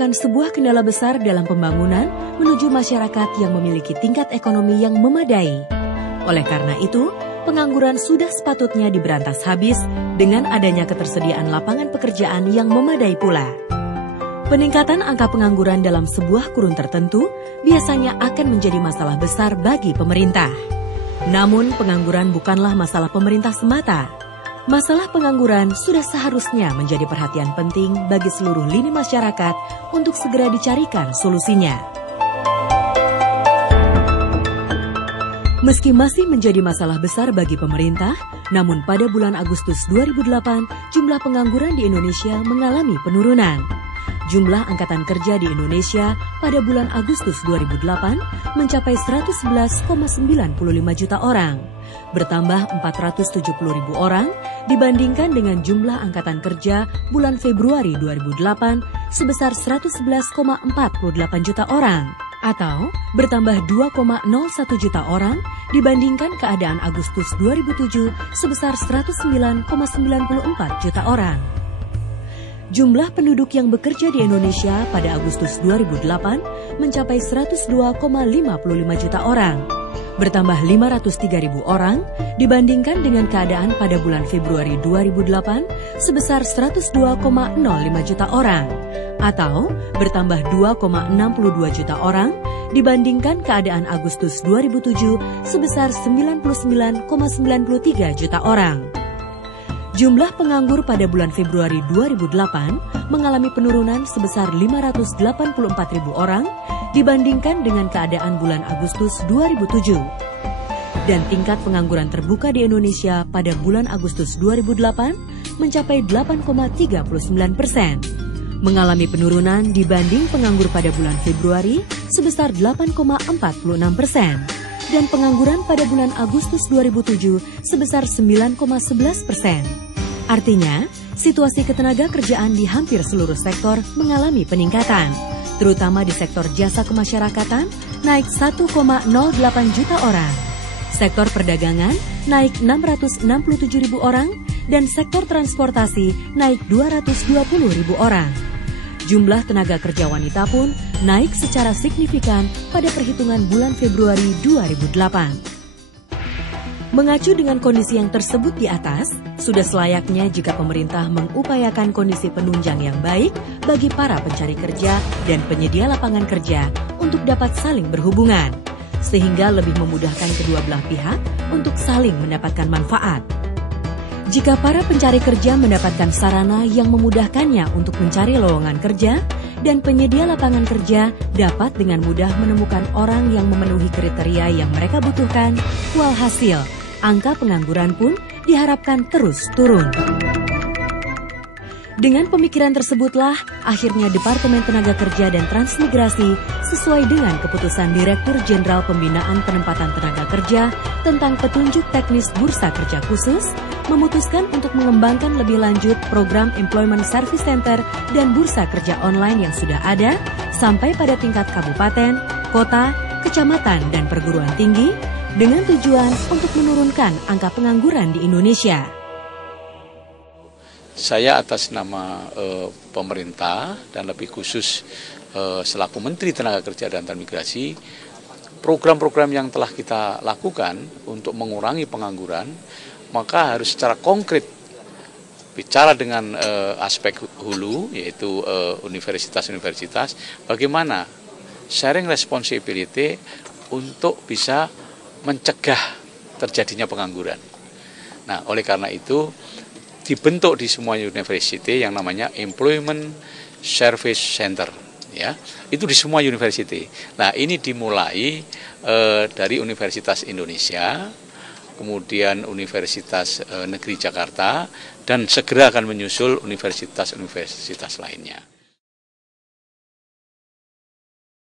merupakan sebuah kendala besar dalam pembangunan menuju masyarakat yang memiliki tingkat ekonomi yang memadai. Oleh karena itu, pengangguran sudah sepatutnya diberantas habis dengan adanya ketersediaan lapangan pekerjaan yang memadai pula. Peningkatan angka pengangguran dalam sebuah kurun tertentu biasanya akan menjadi masalah besar bagi pemerintah. Namun, pengangguran bukanlah masalah pemerintah semata. Masalah pengangguran sudah seharusnya menjadi perhatian penting bagi seluruh lini masyarakat untuk segera dicarikan solusinya. Meski masih menjadi masalah besar bagi pemerintah, namun pada bulan Agustus 2008, jumlah pengangguran di Indonesia mengalami penurunan. Jumlah angkatan kerja di Indonesia pada bulan Agustus 2008 mencapai 111,95 juta orang, bertambah 470.000 orang dibandingkan dengan jumlah angkatan kerja bulan Februari 2008 sebesar 111,48 juta orang, atau bertambah 2,01 juta orang dibandingkan keadaan Agustus 2007 sebesar 109,94 juta orang. Jumlah penduduk yang bekerja di Indonesia pada Agustus 2008 mencapai 102,55 juta orang, bertambah 503.000 orang dibandingkan dengan keadaan pada bulan Februari 2008 sebesar 102,05 juta orang, atau bertambah 2,62 juta orang dibandingkan keadaan Agustus 2007 sebesar 99,93 juta orang. Jumlah penganggur pada bulan Februari 2008 mengalami penurunan sebesar 584.000 orang dibandingkan dengan keadaan bulan Agustus 2007. Dan tingkat pengangguran terbuka di Indonesia pada bulan Agustus 2008 mencapai 8,39%, mengalami penurunan dibanding penganggur pada bulan Februari sebesar 8,46%. Dan pengangguran pada bulan Agustus 2007 sebesar 9,11%. Artinya, situasi ketenaga kerjaan di hampir seluruh sektor mengalami peningkatan, terutama di sektor jasa kemasyarakatan naik 1,08 juta orang, sektor perdagangan naik 667.000 orang, dan sektor transportasi naik 220.000 orang. Jumlah tenaga kerja wanita pun naik secara signifikan pada perhitungan bulan Februari 2008. Mengacu dengan kondisi yang tersebut di atas, sudah selayaknya jika pemerintah mengupayakan kondisi penunjang yang baik bagi para pencari kerja dan penyedia lapangan kerja untuk dapat saling berhubungan, sehingga lebih memudahkan kedua belah pihak untuk saling mendapatkan manfaat. Jika para pencari kerja mendapatkan sarana yang memudahkannya untuk mencari lowongan kerja, dan penyedia lapangan kerja dapat dengan mudah menemukan orang yang memenuhi kriteria yang mereka butuhkan, walhasil, angka pengangguran pun diharapkan terus turun. Dengan pemikiran tersebutlah, akhirnya Departemen Tenaga Kerja dan Transmigrasi sesuai dengan keputusan Direktur Jenderal Pembinaan Penempatan Tenaga Kerja tentang petunjuk teknis Bursa Kerja Khusus, memutuskan untuk mengembangkan lebih lanjut program Employment Service Center dan Bursa Kerja Online yang sudah ada sampai pada tingkat kabupaten, kota, kecamatan, dan perguruan tinggi dengan tujuan untuk menurunkan angka pengangguran di Indonesia. Saya atas nama pemerintah dan lebih khusus selaku Menteri Tenaga Kerja dan Transmigrasi, program-program yang telah kita lakukan untuk mengurangi pengangguran, maka harus secara konkret bicara dengan aspek hulu, yaitu universitas-universitas, bagaimana sharing responsibility untuk bisa mencegah terjadinya pengangguran. Nah, oleh karena itu dibentuk di semua universitas yang namanya Employment Service Center, ya, itu di semua universitas. Nah, ini dimulai dari Universitas Indonesia, kemudian Universitas Negeri Jakarta, dan segera akan menyusul universitas-universitas lainnya.